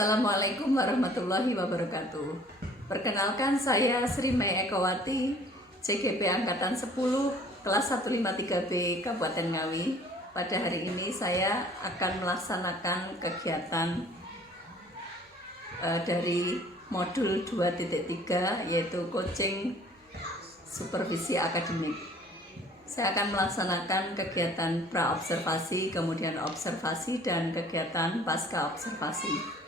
Assalamualaikum warahmatullahi wabarakatuh. Perkenalkan, saya Sri Mei Ekowati, CGP Angkatan 10, kelas 153B, Kabupaten Ngawi. Pada hari ini saya akan melaksanakan kegiatan dari modul 2.3, yaitu coaching supervisi akademik. Saya akan melaksanakan kegiatan pra-observasi, kemudian observasi, dan kegiatan pasca observasi.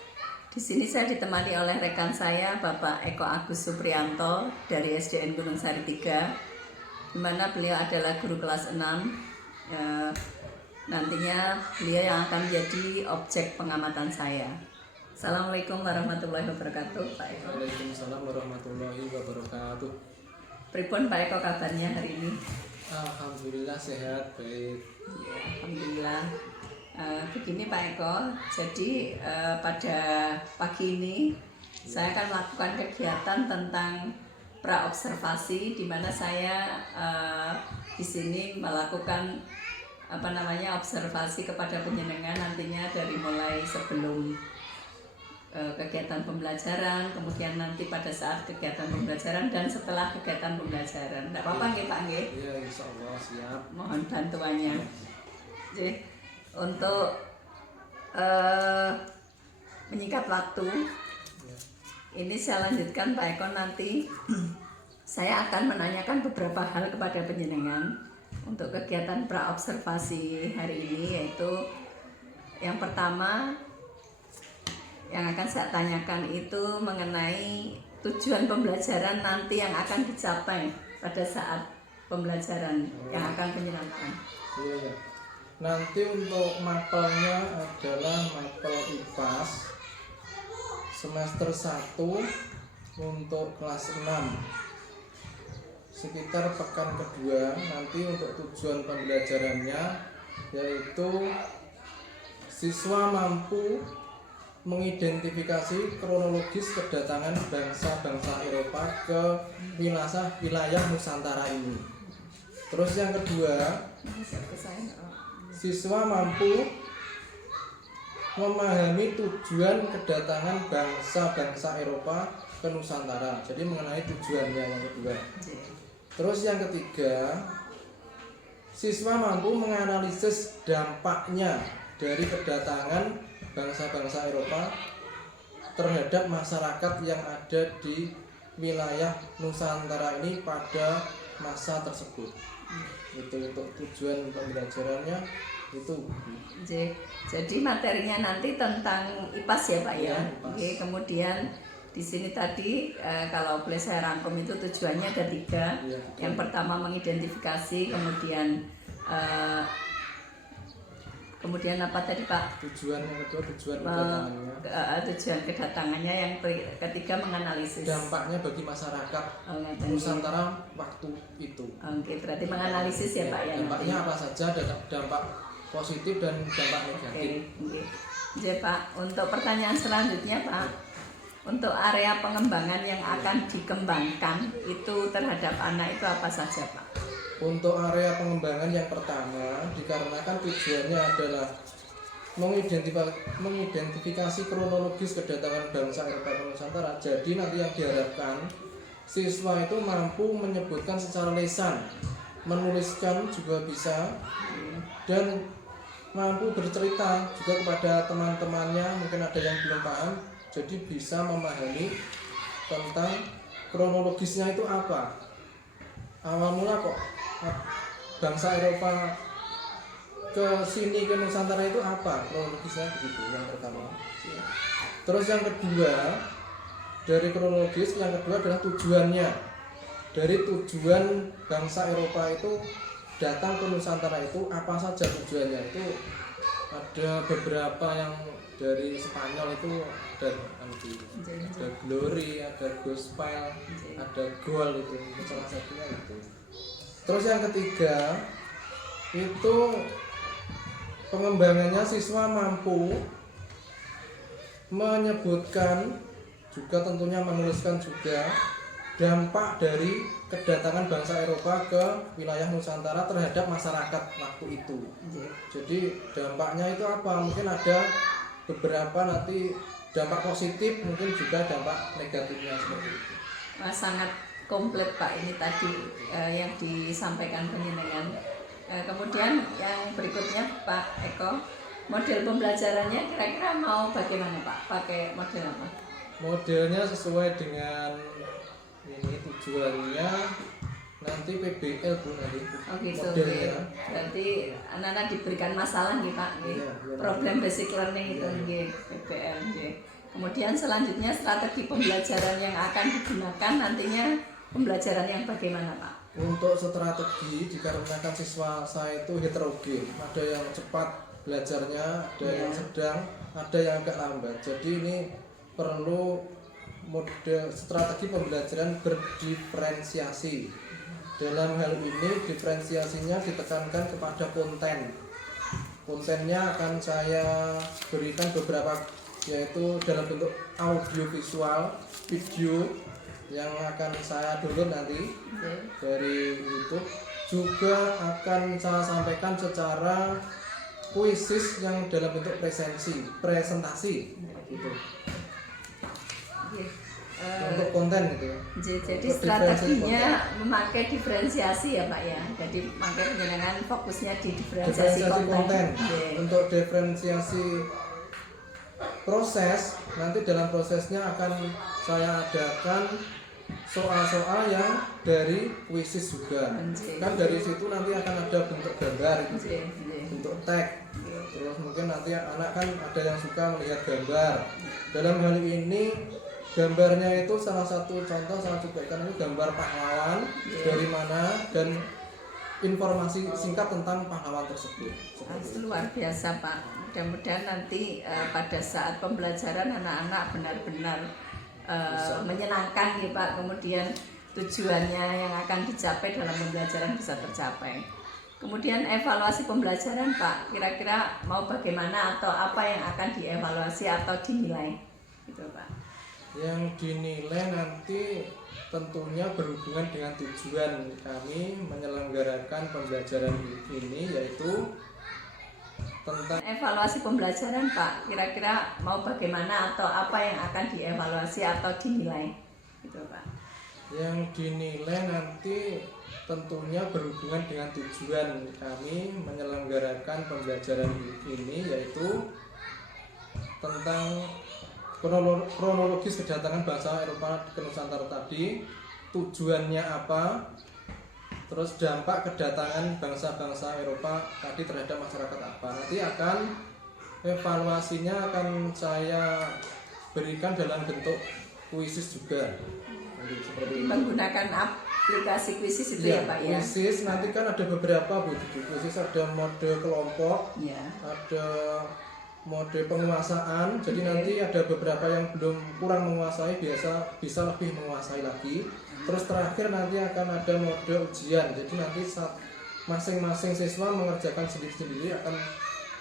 Di sini saya ditemani oleh rekan saya, Bapak Eko Agus Suprianto dari SDN Gunung Sari 3, di mana beliau adalah guru kelas 6. Nantinya beliau yang akan menjadi objek pengamatan saya. Assalamualaikum warahmatullahi wabarakatuh, Pak Eko. Waalaikumsalam warahmatullahi wabarakatuh. Pripun Pak Eko kabarnya hari ini? Alhamdulillah sehat, baik. Ya, alhamdulillah. Begini Pak Eko, jadi pada pagi ini saya akan melakukan kegiatan tentang pra-observasi, di mana saya di sini melakukan observasi kepada penjenengan nantinya dari mulai sebelum kegiatan pembelajaran, kemudian nanti pada saat kegiatan pembelajaran dan setelah kegiatan pembelajaran. Tidak apa-apa nggih Pak nggih? Ya, insya Allah siap. Mohon bantuannya. Jadi, untuk menyingkat waktu, ini saya lanjutkan Pak Eko. Nanti saya akan menanyakan beberapa hal kepada penjenengan untuk kegiatan pra-observasi hari ini, yaitu yang pertama yang akan saya tanyakan itu mengenai tujuan pembelajaran nanti yang akan dicapai pada saat pembelajaran yang akan penyenangan. Iya. Nanti untuk mapelnya adalah mapel IPAS semester 1 untuk kelas 6. Sekitar pekan kedua nanti untuk tujuan pembelajarannya yaitu siswa mampu mengidentifikasi kronologis kedatangan bangsa-bangsa Eropa ke wilayah Nusantara ini. Terus yang kedua, siswa mampu memahami tujuan kedatangan bangsa-bangsa Eropa ke Nusantara. Jadi mengenai tujuannya yang kedua. Terus yang ketiga, siswa mampu menganalisis dampaknya dari kedatangan bangsa-bangsa Eropa terhadap masyarakat yang ada di wilayah Nusantara ini pada masa tersebut. Itu untuk tujuan pembelajarannya itu. Jadi materinya nanti tentang IPAS ya Pak ya. Oke, kemudian di sini tadi kalau boleh saya rangkum itu tujuannya ada 3. Yang pertama mengidentifikasi, kemudian apa tadi Pak? Tujuan yang kedua tujuan kedatangannya. Tujuan kedatangannya, yang ketiga menganalisis dampaknya bagi masyarakat Nusantara waktu itu. Oke, berarti menganalisis ya Pak ya. Dampaknya apa saja, ada dampak positif dan dampak negatif. Oke. Ya Pak, untuk pertanyaan selanjutnya Pak, untuk area pengembangan yang akan dikembangkan itu terhadap anak itu apa saja Pak? Untuk area pengembangan yang pertama, dikarenakan tujuannya adalah mengidentifikasi kronologis kedatangan bangsa Eropa ke Nusantara. Jadi nanti yang diharapkan siswa itu mampu menyebutkan secara lisan, menuliskan juga bisa, dan mampu bercerita juga kepada teman-temannya, mungkin ada yang belum paham, jadi bisa memahami tentang kronologisnya itu apa. Awal mula kok bangsa Eropa ke sini, ke Nusantara itu apa, kronologisnya begitu yang pertama. Terus yang kedua, dari kronologis yang kedua adalah tujuannya. Dari tujuan bangsa Eropa itu datang ke Nusantara itu apa saja tujuannya. Itu ada beberapa yang dari Spanyol itu ada glory, ada gospel, ada goal, itu salah satunya itu. Terus yang ketiga itu pengembangannya siswa mampu menyebutkan juga, tentunya menuliskan juga dampak dari kedatangan bangsa Eropa ke wilayah Nusantara terhadap masyarakat waktu itu. Jadi dampaknya itu apa? Mungkin ada beberapa nanti dampak positif, mungkin juga dampak negatifnya seperti itu. Wah, sangat komplit Pak ini tadi yang disampaikan penjenengan. Kemudian yang berikutnya Pak Eko, model pembelajarannya kira-kira mau bagaimana Pak? Pakai model apa? Modelnya sesuai dengan ini tujuannya nanti PBL Bu nanti. Oh gitu. Modelnya. Berarti anak-anak diberikan masalah nih Pak, nih. Iya, iya. Problem basic learning itu nih, PBL nih. Kemudian selanjutnya strategi pembelajaran yang akan digunakan nantinya pembelajaran yang bagaimana Pak? Untuk strategi dikarenakan siswa saya itu heterogen, ada yang cepat belajarnya, ada yang sedang, ada yang agak lambat. Jadi ini perlu model strategi pembelajaran berdiferensiasi. Dalam hal ini diferensiasinya ditekankan kepada konten. Kontennya akan saya berikan beberapa, yaitu dalam bentuk audio visual, video yang akan saya download nanti dari YouTube, juga akan saya sampaikan secara kuisis yang dalam bentuk presentasi gitu. Untuk konten gitu ya. Jadi strateginya memakai diferensiasi ya Pak ya. Jadi memakai penjenengan fokusnya di diferensiasi konten. Untuk diferensiasi proses, nanti dalam prosesnya akan saya adakan soal-soal yang dari kuisis juga. Kan dari situ nanti akan ada bentuk gambar gitu. Bentuk tag. Terus mungkin nanti anak kan ada yang suka melihat gambar. Dalam hal ini gambarnya itu salah satu contoh saya cobakan itu gambar pahlawan dari mana dan informasi singkat tentang pahlawan tersebut. Luar biasa Pak. Mudah-mudahan nanti pada saat pembelajaran anak-anak benar-benar menyenangkan ya Pak. Kemudian tujuannya yang akan dicapai dalam pembelajaran bisa tercapai. Kemudian evaluasi pembelajaran Pak, kira-kira mau bagaimana atau apa yang akan dievaluasi atau dinilai gitu Pak? Yang dinilai nanti tentunya berhubungan dengan tujuan kami menyelenggarakan pembelajaran ini, yaitu tentang evaluasi pembelajaran Pak, kira-kira mau bagaimana atau apa yang akan dievaluasi atau dinilai gitu Pak? Yang dinilai nanti tentunya berhubungan dengan tujuan kami menyelenggarakan pembelajaran ini, yaitu tentang kronologis kedatangan bangsa Eropa ke Nusantara tadi, tujuannya apa, terus dampak kedatangan bangsa-bangsa Eropa tadi terhadap masyarakat apa. Nanti akan evaluasinya akan saya berikan dalam bentuk kuisis juga. Seperti menggunakan aplikasi kuisis itu ya Pak ya? Kuisis nanti kan ada beberapa Bu. Kuisis ada mode kelompok, ada mode penguasaan. Jadi nanti ada beberapa yang belum kurang menguasai, bisa lebih menguasai lagi. Terus terakhir nanti akan ada mode ujian. Jadi nanti saat masing-masing siswa mengerjakan sendiri-sendiri akan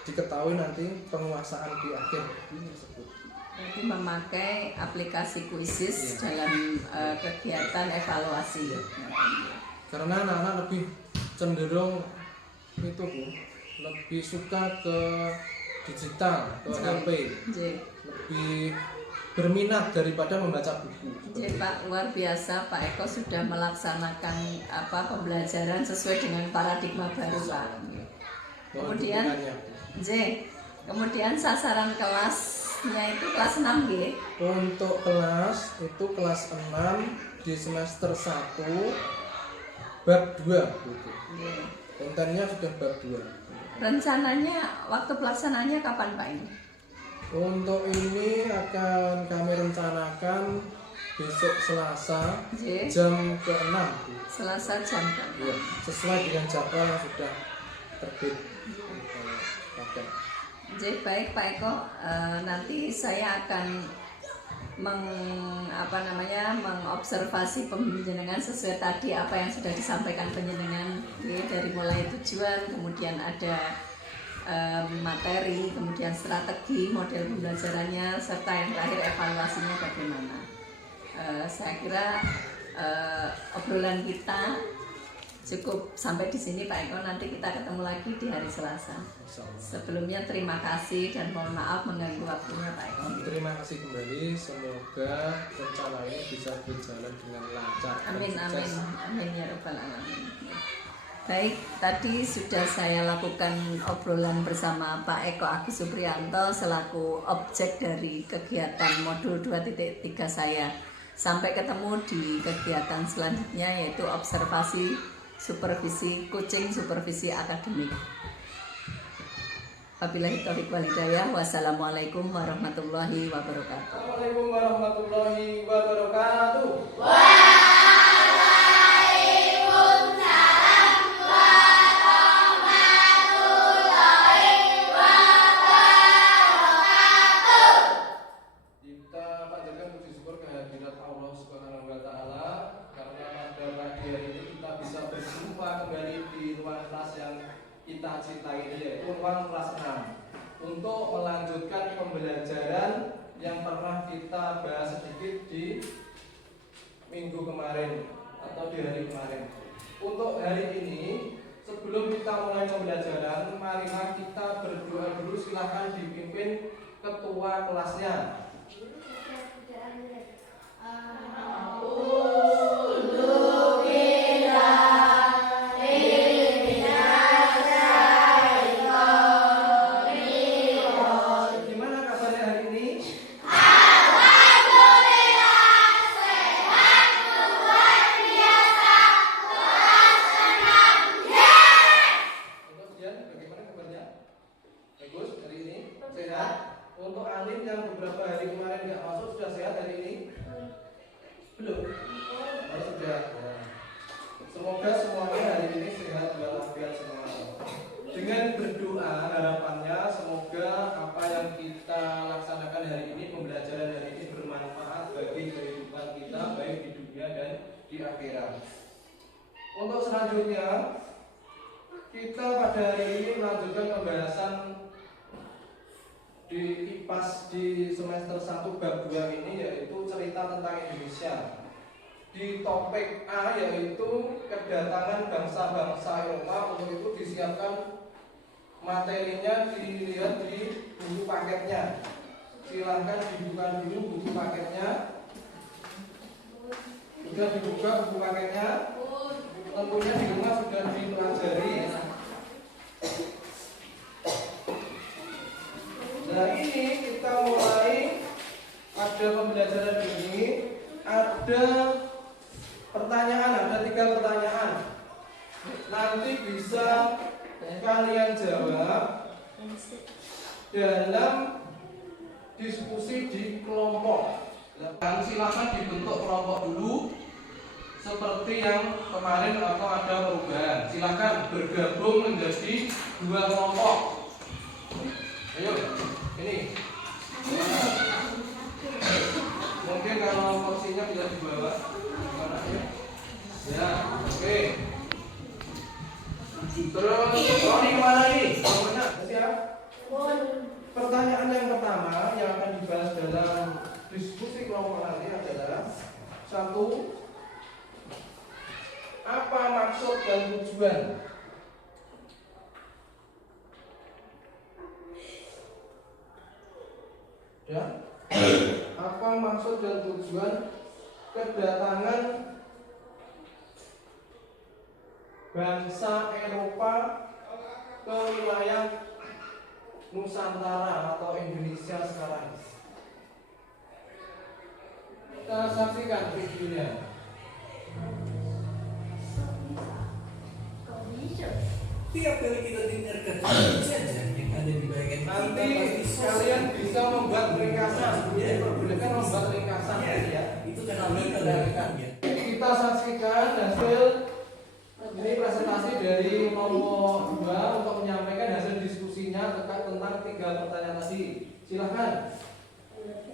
diketahui nanti penguasaan di akhir tersebut. Jadi memakai aplikasi kuisis dalam kegiatan evaluasi. Karena anak-anak lebih cenderung itu Bu, lebih suka ke digital, ke HP, lebih berminat daripada membaca buku. Jadi Pak, luar biasa Pak Eko sudah melaksanakan pembelajaran sesuai dengan paradigma baru Pak. Kemudian sasaran kelasnya itu kelas 6 G. Untuk kelas itu kelas 6 di semester 1 bab 2 gitu. Kontennya sudah bab 2. Rencananya waktu pelaksanaannya kapan Pak ini? Untuk ini akan kami rencanakan besok Selasa jam ke-6. Selasa jam ke-6. Ya, sesuai dengan jadwal yang sudah terbit. Jadi baik Pak Eko, nanti saya akan mengobservasi penjenengan sesuai tadi apa yang sudah disampaikan penjenengan dari mulai tujuan, kemudian ada materi, kemudian strategi, model pembelajarannya, serta yang terakhir evaluasinya bagaimana. Saya kira obrolan kita cukup sampai di sini Pak Eko, nanti kita ketemu lagi di hari Selasa. Sebelumnya terima kasih dan mohon maaf mengganggu waktunya Pak Eko. Terima kasih kembali, semoga rencana ini bisa berjalan dengan lancar. Amin amin amin ya rabbal alamin. Baik, tadi sudah saya lakukan obrolan bersama Pak Eko Agus Supriyanto selaku objek dari kegiatan modul 2.3 saya. Sampai ketemu di kegiatan selanjutnya, yaitu observasi supervisi coaching supervisi akademik. Wabillahi taufiq wal hidayah. Wassalamualaikum warahmatullahi wabarakatuh. Assalamualaikum warahmatullahi wabarakatuh. Kita panjatkan puji syukur kehadirat Allah Subhanahu wa taala karena pada pagi hari ini kita bisa berjumpa kembali di ruang kelas yang kita cintai ini, yaitu ruang kelas 6 untuk melanjutkan pembelajaran yang pernah kita bahas sedikit di minggu kemarin atau di hari kemarin. Untuk hari ini, sebelum kita mulai pembelajaran, marilah kita berdoa dulu. Silahkan dipimpin ketua kelasnya. Gimana kabarnya hari ini? Untuk Dian, bagaimana kabarnya? Bagus hari ini? Sehat? Untuk Alim yang beberapa hari kemarin nggak masuk, sudah sehat hari ini? Belum? Oh, sudah. Ya. Semoga semuanya hari ini sehat walafiat semua. Dengan berdoa, harapannya semoga apa yang kita laksanakan hari ini, pembelajaran hari ini bermanfaat bagi kehidupan kita, baik di dunia dan di akhirat. Untuk selanjutnya, kita pada hari ini melanjutkan pembahasan di IPAS di semester 1 bab 2 ini, yaitu cerita tentang Indonesia. Di topik A, yaitu kedatangan bangsa-bangsa Eropa. Untuk itu disiapkan materinya, dilihat di buku paketnya. Silahkan dibuka dulu buku paketnya. Sudah dibuka buku paketnya? Tentunya di rumah sudah dipelajari. Nah, ini kita mulai ada pembelajaran ini, ada pertanyaan, ada 3 pertanyaan. Nanti bisa kalian jawab dalam diskusi di kelompok. Dan silakan dibentuk kelompok dulu seperti yang kemarin atau ada perubahan. Silakan bergabung menjadi 2 kelompok. Ayo, ini. Mungkin kalau kursinya bisa dibawa. Mana ya? Ya, oke. Terus, Roni kemana nih? Mana? Siap? Pertanyaan yang pertama yang akan dibahas dalam diskusi kelompok nanti adalah 1. Apa maksud dan tujuan? Ya? Apa maksud dan tujuan kedatangan bangsa Eropa ke wilayah Nusantara atau Indonesia sekarang? Kita saksikan videonya. Tiap kali kita dengarkan saja yang ada di bayangan Nanti kita kalian bisa membuat ringkasan. Diperbolehkan membuat ringkasan ya. itu kan kita dengarkan ya. Kita saksikan hasil ini presentasi dari nomor 2 untuk menyampaikan hasil diskusinya terkait tentang 3 pertanyaan tadi. Silahkan.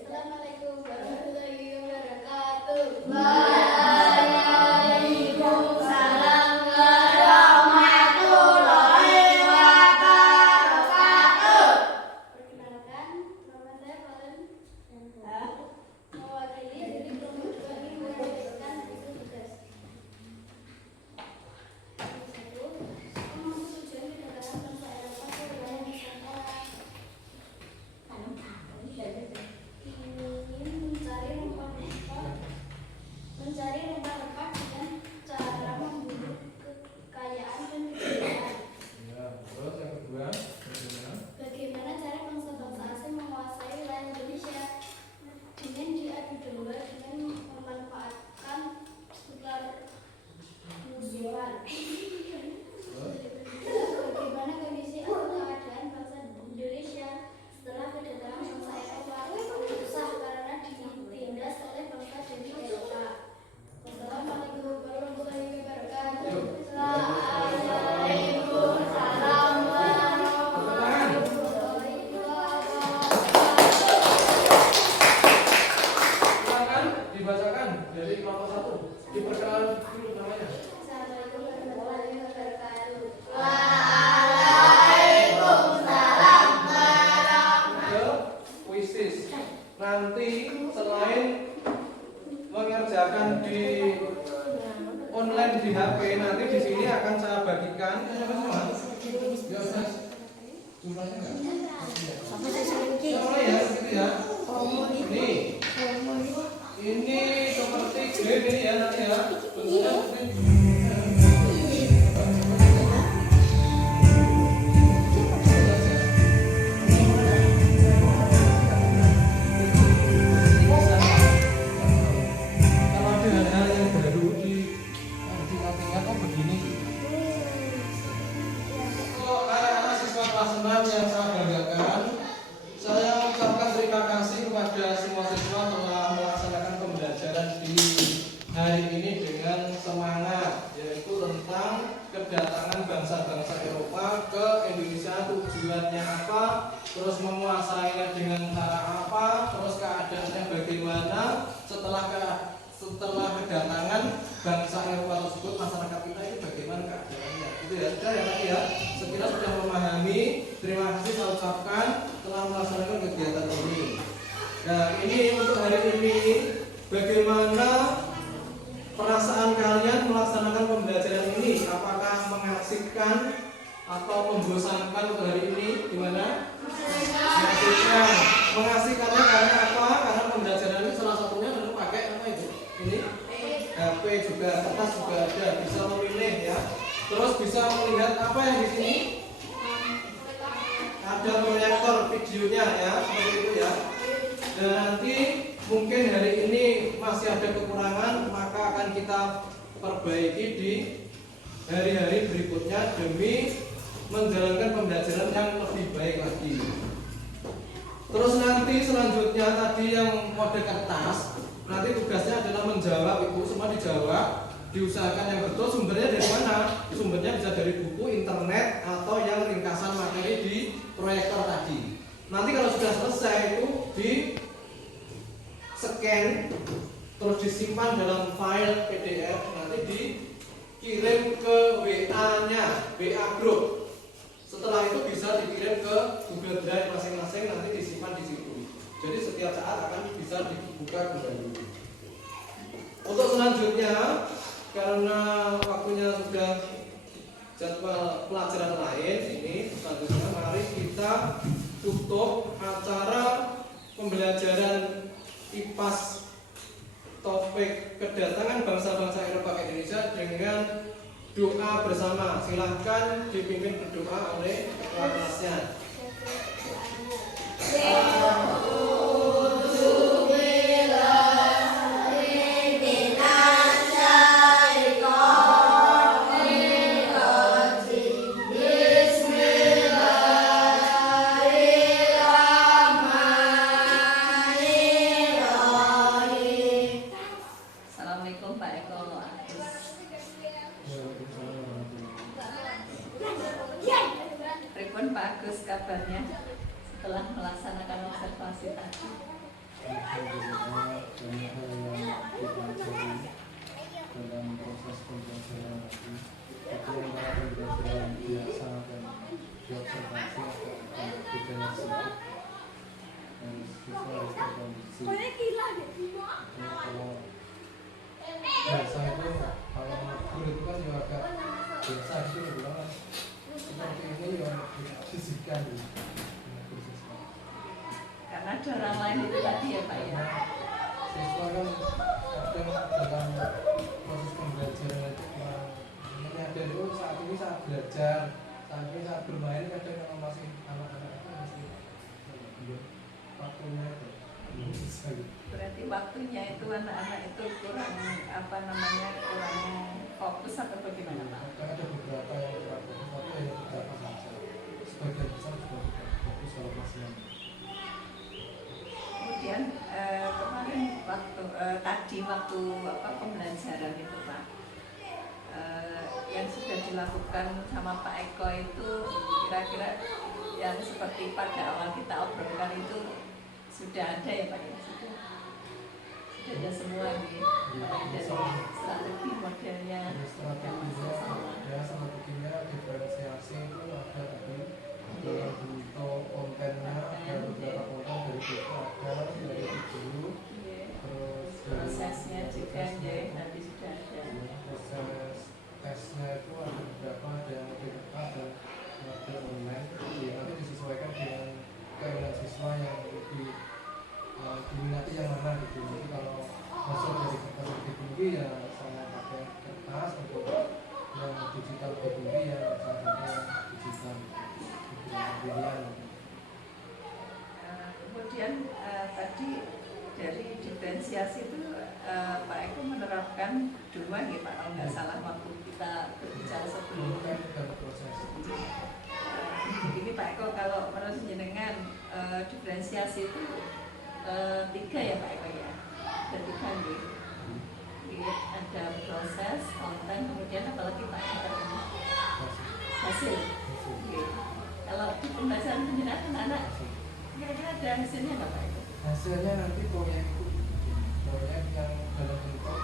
Assalamualaikum warahmatullahi wabarakatuh. Waalaikumsalam warahmatullahi wabarakatuh. Perkenalkan, nama saya Valen. Mewakili dari kelompok 2 ini menyampaikan hasil tugas. Lukanya enggak? Apa saya selingki? Ya mulai ya, begitu ya. Oh, Ini seperti green ini ya nanti ya. Bentuknya seperti kalau ada hal-hal yang baru di tingkat-tingkat oh begini. Untuk anak-anak siswa kelas 6 yang saya banggakan, saya ucapkan terima kasih kepada semua siswa telah melaksanakan pembelajaran di hari ini dengan semangat, yaitu tentang kedatangan bangsa-bangsa Eropa ke Indonesia, tujuannya apa, terus menguasainya dengan cara apa, terus keadaannya bagaimana setelah kedatangan bangsa Eropa tersebut, masyarakat kita ini bagaimana keadaannya. Itu ya, sudah ya tadi ya. Sekiranya sudah memahami, terima kasih saya ucapkan telah melaksanakan kegiatan ini. Nah, ini untuk hari ini bagaimana perasaan kalian melaksanakan pembelajaran ini? Apakah mengasihkan atau membosankan untuk hari ini? Gimana? Mengasihkan. Mengasihkannya karena apa? Karena pembelajaran ini salah satunya adalah pakai apa itu? Ini HP juga, kertas juga ada, bisa memilih ya. Terus bisa melihat apa yang di sini? Ada proyektor videonya ya, seperti itu ya. Dan nanti mungkin hari ini masih ada kekurangan, maka akan kita perbaiki di hari-hari berikutnya demi menjalankan pembelajaran yang lebih baik lagi. Terus nanti selanjutnya tadi yang kode kertas, nanti tugasnya adalah menjawab, Ibu semua dijawab, diusahakan yang betul. Sumbernya dari mana? Sumbernya bisa dari buku, internet, atau yang ringkasan materi di proyektor tadi. Nanti kalau sudah selesai itu di scan, terus disimpan dalam file PDF, nanti dikirim ke WA-nya, WA group. Setelah itu bisa dikirim ke Google Drive masing-masing, nanti disimpan di situ. Jadi setiap saat akan bisa dibuka kembali. Untuk selanjutnya, karena waktunya sudah jadwal pelajaran lain ini, selanjutnya mari kita tutup acara pembelajaran IPAS topik kedatangan bangsa-bangsa Eropa ke Indonesia dengan doa bersama. Silahkan dipimpin berdoa oleh kepala kelasnya. Assalamualaikum Pak Eko. Pripun Pak Agus kabarnya setelah melaksanakan observasi tadi? Dalam proses pembelajaran tadi, itu antara pembelajaran biasa dan diobservasi atau budaya sedikit, dan siswa harus berkondisi. Kalau biasa itu kalau guru itu kan juga agak biasa gitu bilang seperti ini yang disisihkan di siswa. Karena ada orang lain itu tadi ya Pak ya. Siswa kan kadang dalam proses pembelajaran itu kurang menyadari saat ini saat belajar, saat ini saat bermain, kadang kalau masih anak-anak itu masih waktunya itu belum bisa gitu. Berarti waktunya itu anak-anak itu kurang kurang fokus atau bagaimana Pak? Kan ada beberapa yang kurang fokus, tapi hanya beberapa saja. Sebagian besar juga tidak fokus kalau masih Kemudian kemarin tadi waktu pembelajaran itu Pak, yang sudah dilakukan sama Pak Eko itu kira-kira yang seperti pada awal kita obrolkan itu sudah ada ya Pak ya? Sudah ada semua nih, mulai dari strategi modelnya, strateginya diferensiasi itu ada tadi dalam bentuk kontennya, ada beberapa konten dari buku, ada dari video, terus prosesnya juga ya, nanti sudah ada. Proses tesnya itu ada beberapa, ada yang lebih ketat dan ada online, nanti disesuaikan pilihan. Kemudian tadi dari diferensiasi itu Pak Eko menerapkan dua ya Pak, kalau nggak salah waktu kita berbicara sebelumnya. Dan proses. Ini Pak Eko, kalau menurut jenengan diferensiasi itu tiga ya Pak Eko ya, ada tiga nih. Ada proses, konten, kemudian apalagi Pak Eko hasil. Oke. Kalau di pembelajaran penjenengan anak-anak kira-kira ada hasilnya nggak Pak Eko? Hasilnya nanti proyek itu proyek yang dalam bentuk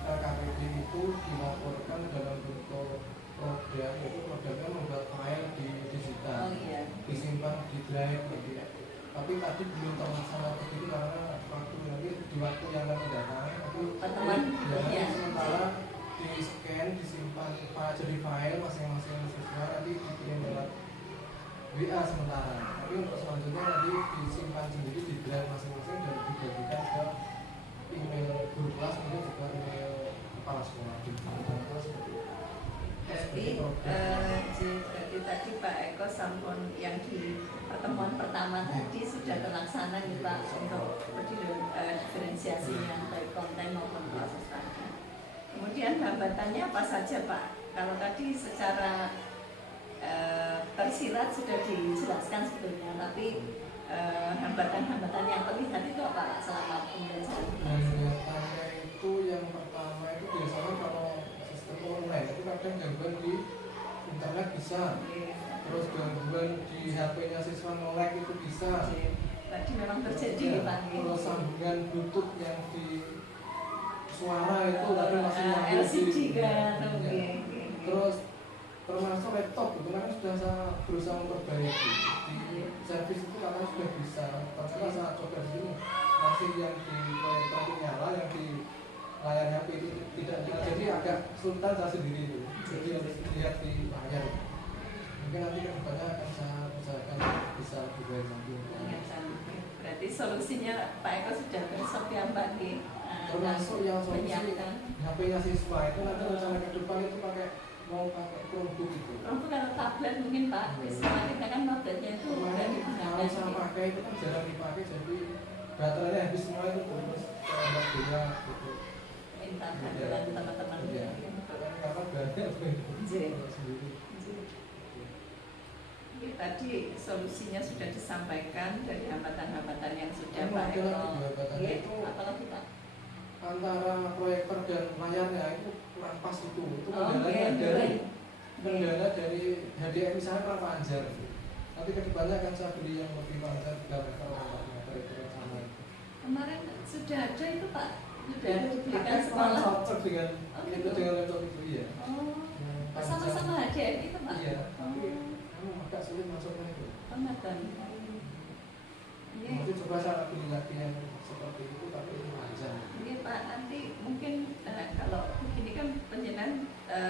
KPD itu dilaporkan dalam bentuk program, itu programnya membuat file di digital, Oh iya. disimpan di drive gitu ya. Tapi tadi belum terlaksana begitu karena di waktu yang akan datang tapi Pertemuan berikutnya. sementara di scan disimpan jadi file masing-masing siswa nanti dikirim lewat WA sementara. Tapi untuk selanjutnya nanti disimpan sendiri di drive masing-masing dan dibagikan ke email guru kelas mungkin juga email kepala sekolah di kelas seperti itu. Jadi tadi Pak Eko sampun yang di pertemuan pertama tadi sudah terlaksana nih Pak untuk diferensiasinya baik konten maupun proses tadi. Kemudian hambatannya apa saja Pak? Kalau tadi secara tersirat sudah dijelaskan sebetulnya, tapi hambatan-hambatan yang terlihat itu apa selama pembelajaran? Hambatannya itu yang pertama itu biasanya kalau sistem online itu kadang gangguan di internet bisa, terus gangguan di HP-nya siswa nge-lag itu bisa. Tadi memang terjadi Ya, Pak. kalau sambungan Bluetooth yang di suara itu tadi masih nyambung LCD di- kan, ya. oke. Terus termasuk laptop itu kan sudah saya berusaha memperbaiki di servis itu karena sudah bisa, ternyata saat coba di sini masih yang di proyektor itu nyala, yang di layar HP itu tidak nyala, jadi agak sultan saya sendiri itu, jadi harus dilihat di layar. Mungkin nanti ke depannya akan saya usahakan bisa lebih baik lagi. Berarti solusinya Pak Eko sudah besok ya Mbak Gi. Termasuk yang solusi menyiapkan. HP-nya siswa itu nanti rencana ke depan itu mau pakai Chromebook itu. Untuk kalau tablet mungkin Pak, selama kita kan tabletnya itu udah Kemarin digunakan. kalau saya pakai itu kan jarang dipakai, jadi baterainya habis semua itu terus nggak guna gitu. Minta bantuan teman-teman. Iya. Karena banyak sendiri. Oke, tadi solusinya sudah disampaikan dari hambatan-hambatan yang sudah Kan Pak ada Eko. lagi hambatannya Iya, itu apalagi Pak? antara proyektor dan layarnya itu kurang pas itu Oh, kendalanya dari HDMI saya kurang panjang. Nanti kedepannya akan saya beli yang lebih panjang 3 meter proyektor yang sama itu. Kemarin sudah ada itu Pak, sudah Itu diberikan akan sekolah. cocok dengan Oh, itu gitu. dengan laptop itu ya. Oh, Yang panjang. sama-sama HDMI itu Pak? Iya, tapi Oh, agak sulit masuknya itu. Ramadan. Iya. Nanti coba saya beli lagi yang seperti itu tapi ini panjang. Iya Pak, nanti mungkin kalau begini kan penjenengan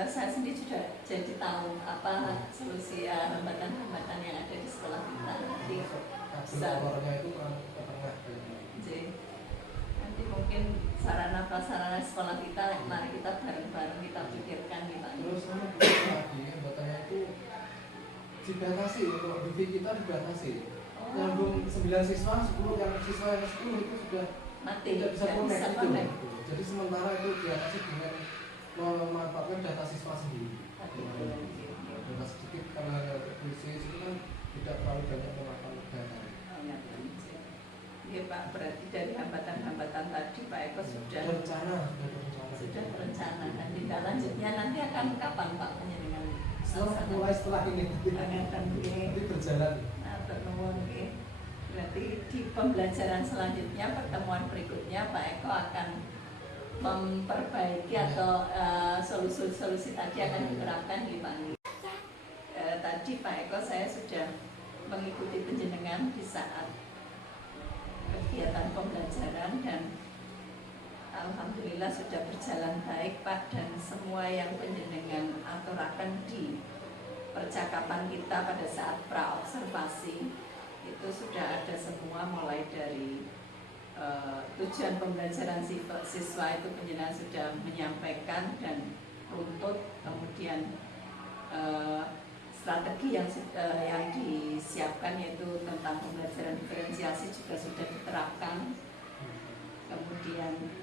saya sendiri sudah jadi tahu apa solusi hambatan-hambatan yang ada di sekolah kita. Nanti Kabel powernya itu kan ke tengah kayaknya. jadi, nanti mungkin sarana prasarana sekolah kita, mari kita bareng-bareng kita pikirkan nih Pak. Terus sama juga lagi hambatannya itu dibatasi, untuk wifi kita dibatasi. Nyambung 9 siswa, 10 yang siswa yang 10 itu sudah Mati, tidak bisa nggak connect bisa itu. connect. Jadi sementara itu diatasi dengan memanfaatkan data siswa sendiri. Data sedikit karena krisis itu kan tidak terlalu banyak memakan data. Iya Pak, berarti dari hambatan-hambatan tadi Pak Eko sudah terencana dan tindak lanjutnya nanti akan kapan Pak penjenengan? Setelah ini nanti berjalan. Berarti di pembelajaran selanjutnya, pertemuan berikutnya Pak Eko akan memperbaiki atau solusi-solusi tadi akan diterapkan di Pak. Tadi Pak Eko saya sudah mengikuti penjenengan di saat kegiatan pembelajaran dan alhamdulillah sudah berjalan baik Pak, dan semua yang penjenengan aturakan di percakapan kita pada saat pra-observasi itu sudah ada semua, mulai dari tujuan pembelajaran siswa itu penjenengan sudah menyampaikan dan runtut, kemudian strategi yang disiapkan yaitu tentang pembelajaran diferensiasi juga sudah diterapkan. Kemudian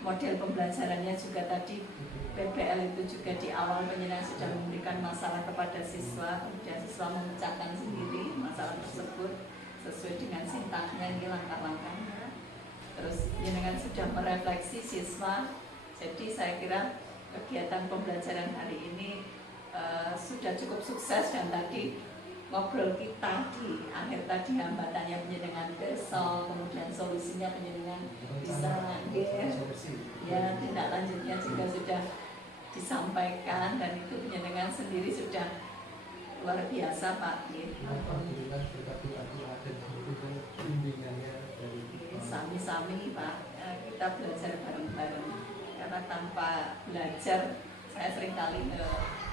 model pembelajarannya juga tadi PBL itu juga di awal penjenengan sudah memberikan masalah kepada siswa, kemudian siswa memecahkan sendiri masalah tersebut sesuai dengan sintaknya, ini langkah-langkahnya. Terus penjenengan sudah merefleksi siswa, jadi saya kira kegiatan pembelajaran hari ini sudah cukup sukses. Dan tadi ngobrol kita di akhir tadi hambatannya penjenengan besok, kemudian solusinya penjenengan bisa ya, tindak lanjutnya juga sudah disampaikan, dan itu penjenengan sendiri sudah luar biasa Pak. Alhamdulillah berkat bimbingannya dari Sami-sami Pak, kita belajar bareng-bareng, karena tanpa belajar saya sering kali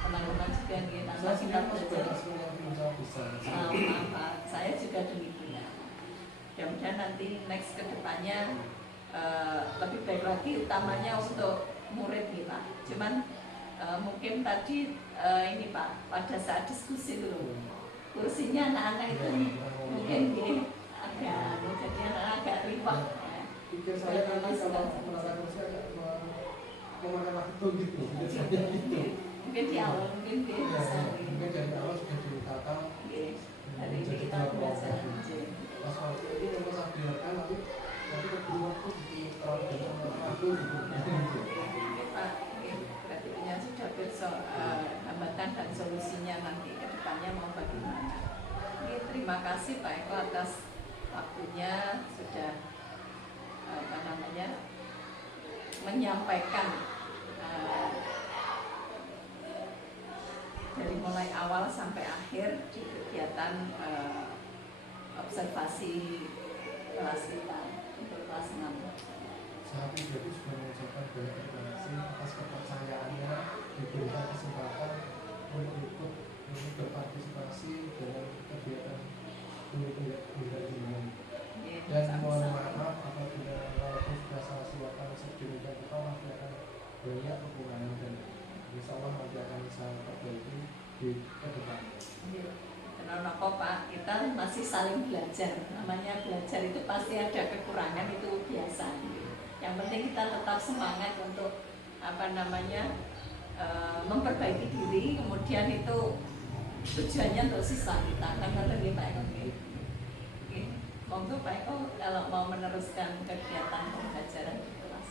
teman-teman juga nih, tanpa kita belajar sama Pak, saya juga demikian. Mudah-mudahan nanti next kedepannya lebih baik lagi, utamanya untuk murid nih Pak. Cuman mungkin tadi ini Pak, pada saat diskusi dulu kursinya anak-anak itu mungkin agak jadi anak agak ribet ya. Pikir saya nanti kalau menata kursi agak memakan waktu gitu. Mungkin di awal mungkin dia bisa mungkin dari awal sudah ditata. hari ini kita belajar Pas waktu ini memang saya biarkan nanti keburu waktu terlalu banyak waktu gitu. Pak, berarti punya sudah besok hambatan dan solusinya nanti ke depannya mau bagaimana. Terima kasih Pak Eko atas waktunya, sudah menyampaikan dari mulai awal sampai akhir di kegiatan observasi kelas kita untuk kelas 6. Saya pribadi sudah mengucapkan banyak terima kasih atas kepercayaannya, diberikan kesempatan untuk ikut berpartisipasi dalam kegiatan pendidikan ini. Dan mohon maaf apabila walaupun sudah salah silakan sedemikian rupa masih akan banyak kekurangan, dan insya Allah nanti akan saya perbaiki di depan. Kenapa kok Pak, kita masih saling belajar. Namanya belajar itu pasti ada kekurangan, itu biasa. Yang penting kita tetap semangat untuk memperbaiki diri, kemudian itu tujuannya untuk siswa kita. Kan lebih Pak Eko. Monggo Pak Eko kalau mau meneruskan kegiatan pembelajaran di kelas.